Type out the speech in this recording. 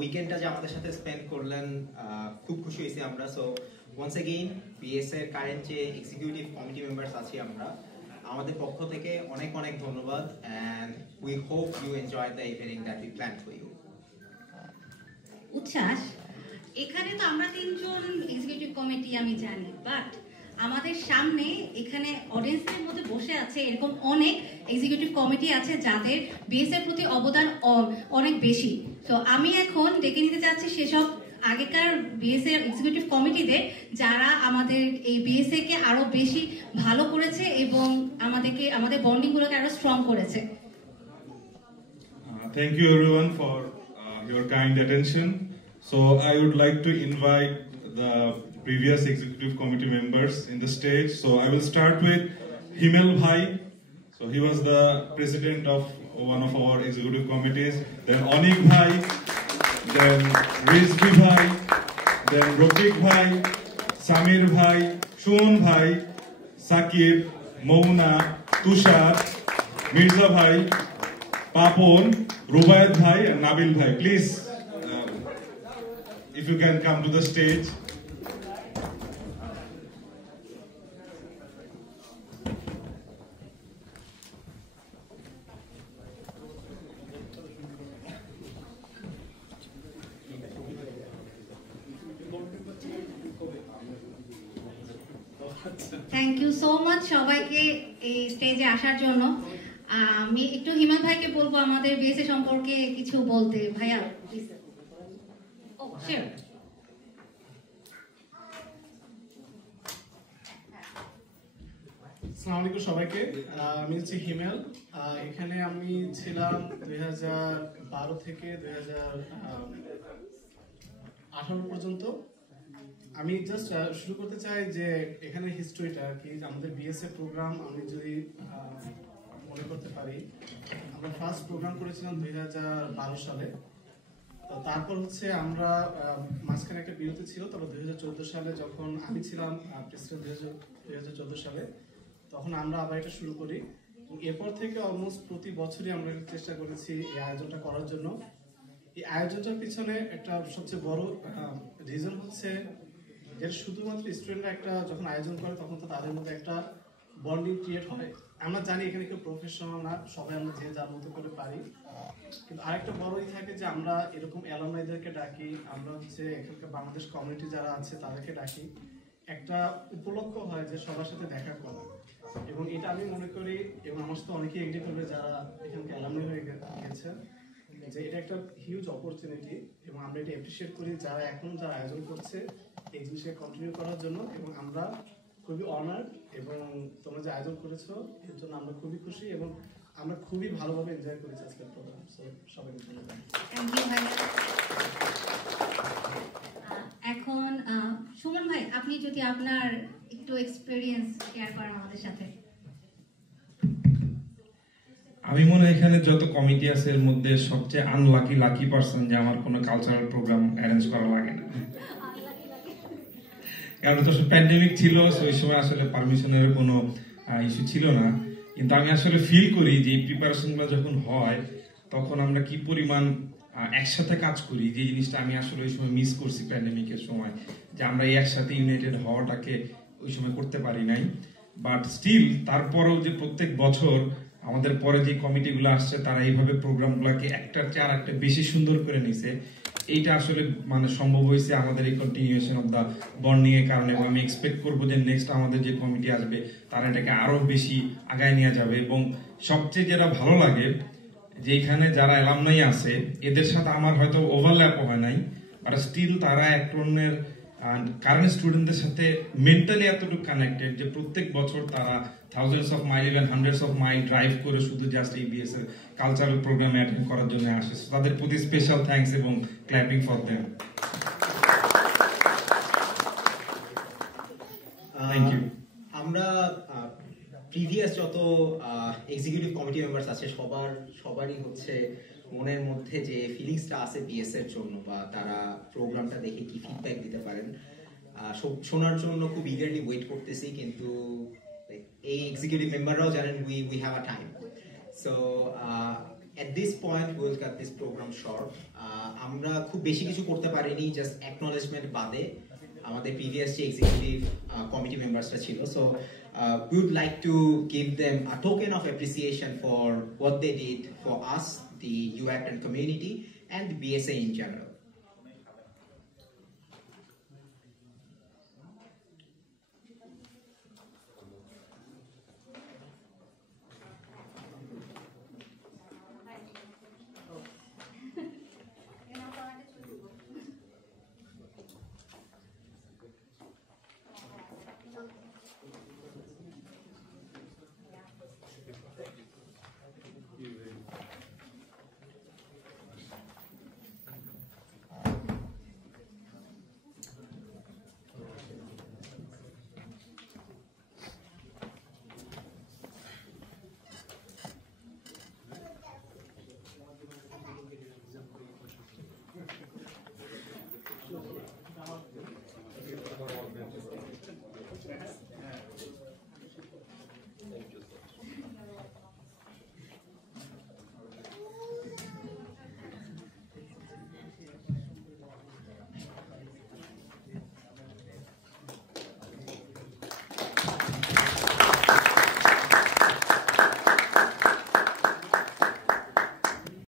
উইকেন্ডটা যে আমাদের সাথে স্পেন্ড করলেন, খুব খুশি হয়েছি আমরা। সো ওয়ান্স এগেইন বিএস এর কারেন্ট যে এক্সিকিউটিভ কমিটি মেম্বার্স আছি আমরা, আমাদের পক্ষ থেকে অনেক অনেক ধন্যবাদ, and we hope you enjoy the evening that we plan for you. উচ্ছ্বাস, এখানে তো আমরা তিনজন এক্সিকিউটিভ কমিটি আমি জানি, বাট আমাদের সামনে এখানে অডিয়েন্সের মধ্যে বসে আছে এরকম অনেক এক্সিকিউটিভ কমিটি আছে যাদের বিএস এর প্রতি অবদান অনেক বেশি। তো আমি এখন ডেকে নিতে চাচ্ছি সেসব আগেকার বিএস এর এক্সিকিউটিভ কমিটিদের যারা আমাদের এই বিএস এ কে আরো বেশি ভালো করেছে এবং আমাদের বন্ডিং গুলোকে আরো স্ট্রং করেছে। Thank you everyone for your kind attention. So I would like to invite the previous executive committee members in the stage. So I will start with Himel Bhai. So he was the president of one of our executive committees. Then Onik Bhai, then Rizvi Bhai, then Rotik Bhai, Samir Bhai, Shumon Bhai, Sakib, Mouna, Tushar, Mirza Bhai, Papon, Rubayat Bhai and Nabil Bhai. Please, if you can come to the stage. Thank you so much সবাইকে এই স্টেজে আসার জন্য। আমি একটু হিমেল ভাইকে বলবো আমাদের বিএসএ সম্পর্কে কিছু বলতে। ভাইয়া প্লিজ। O sure. আসসালামু আলাইকুম সবাইকে। আমি হচ্ছে হিমেল। এখানে আমি ছিলাম 2012 থেকে 2018 পর্যন্ত। আমি জাস্ট শুরু করতে চাই যে এখানে হিস্ট্রিটা কি, আমাদের বিএসএ প্রোগ্রাম আমি যদি মনে করতে পারি, আমরা ফার্স্ট প্রোগ্রাম করেছিলাম 2012 সালে। তারপর হচ্ছে আমরা মাঝখানে একটা বিরতি ছিল, তবে 2014 সালে যখন আমি ছিলাম প্রেসিডেন্ট 2014 সালে, তখন আমরা আবার এটা শুরু করি। এরপর থেকে অলমোস্ট প্রতি বছরই আমরা চেষ্টা করেছি এই আয়োজনটা করার জন্য। এই আয়োজনটার পিছনে একটা সবচেয়ে বড় রিজন হচ্ছে যে শুধুমাত্র স্টুডেন্টরা একটা যখন আয়োজন করে তখন তো তাদের মধ্যে একটা বন্ডিং ক্রিয়েট হয়। আমরা জানি এখানে কেউ প্রফেশনাল না, সবাই আমরা যে যার মতো করে পারি, কিন্তু আরেকটা বড়ই থাকে যে আমরা এরকম অ্যালামনাইদেরকে ডাকি, আমরা হচ্ছে এখানকার বাংলাদেশ কমিউনিটি যারা আছে তাদেরকে ডাকি। একটা উপলক্ষ হয় যে সবার সাথে দেখা করা, এবং এটা আমি মনে করি, এবং আমার সাথে অনেকেই এগ্রি করবে যারা এখানকে অ্যালামনাই হয়ে গেছে, যে এটা একটা হিউজ অপরচুনিটি, এবং আমরা এটা অ্যাপ্রিসিয়েট করি যারা আয়োজন করছে এই জিনিসকে কন্টিনিউ করার জন্য। এবং আমরা খুবই অনার্ড, এবং তোমরা যে আয়োজন করেছো এর জন্য আমরা খুবই খুশি, এবং আমরা খুবই ভালোভাবে এনজয় করেছি আজকের প্রোগ্রাম। সো সবাইকে ধন্যবাদ। থ্যাংক ইউ ভাইয়া। এখন সুমন ভাই, আপনি যদি আপনার একটু এক্সপেরিয়েন্স শেয়ার করেন আমাদের সাথে। আমি মনে হয় এখানে যত কমিটি আছে এর মধ্যে সবচেয়ে লাকি পারসন যে আমার কোনো কালচারাল প্রোগ্রাম অ্যারেঞ্জ করা লাগে না। কারণ তো প্যান্ডেমিক ছিল, ওই সময় আসলে পারমিশনের কোনো ইস্যু ছিল না। কিন্তু আমি আসলে ফিল করি যে এই প্রিপারেশনগুলো যখন হয় তখন আমরা কি পরিমাণ একসাথে কাজ করি, যে জিনিসটা আমি আসলে ওই সময় মিস করছি প্যান্ডেমিকের সময়, যে আমরা এই একসাথে ইউনাইটেড হওয়াটাকে ওই সময় করতে পারি নাই। বাট স্টিল তারপরেও যে প্রত্যেক বছর আমাদের পরে যে কমিটিগুলো আসছে তারা এইভাবে প্রোগ্রামগুলোকে একটার চেয়ে আর একটা বেশি সুন্দর করে নিছে, এইটা আসলে মানে সম্ভব হয়েছে আমাদের এই কন্টিনিউয়েশন অফ দ্য বন্ডিং এর কারণে। এবং আমি এক্সপেক্ট করবো যে নেক্সট আমাদের যে কমিটি আসবে তারা এটাকে আরো বেশি আগায় নিয়ে যাবে। এবং সবচেয়ে যেটা ভালো লাগে যে এখানে যারা অ্যালামনাই আছে এদের সাথে আমার হয়তো ওভারল্যাপ হয় নাই, বাট স্টিল তারা এক ধরনের কারেন্ট স্টুডেন্টদের সাথে মেন্টালি এতটুকু কানেক্টেড যে প্রত্যেক বছর তারা thousands of mile even hundreds of mile drive করে শুধু জাস্ট এই বিএস এর কালচারাল প্রোগ্রামে অ্যাটেন্ড করার জন্য আসে। তাদের প্রতি স্পেশাল থ্যাঙ্কস এবং clapping for them. Thank you. আমরা প্রিভিয়াস যত এক্সিকিউটিভ কমিটি মেম্বার্স আছে সবারই হচ্ছে মনের মধ্যে যে ফিলিংসটা আছে বিএস এর জন্য, বা তারা প্রোগ্রামটা দেখে কি ফিডব্যাক দিতে পারেন শোনার জন্য খুব ইগারলি ওয়েট করতেছি। কিন্তু এই এক্সিকিউটিভ মেম্বাররাও জানেন we have a time. So at this point we'll cut this program short. আমরা খুব বেশি কিছু করতে পারিনি, জাস্ট অ্যাকনলেজমেন্ট বাদে আমাদের প্রিভিয়াস যে এক্সিকিউটিভ কমিটি মেম্বার্সরা ছিল, so we would like to give them a token of appreciation for what they did for us, the UAPTN community and the BSA in general.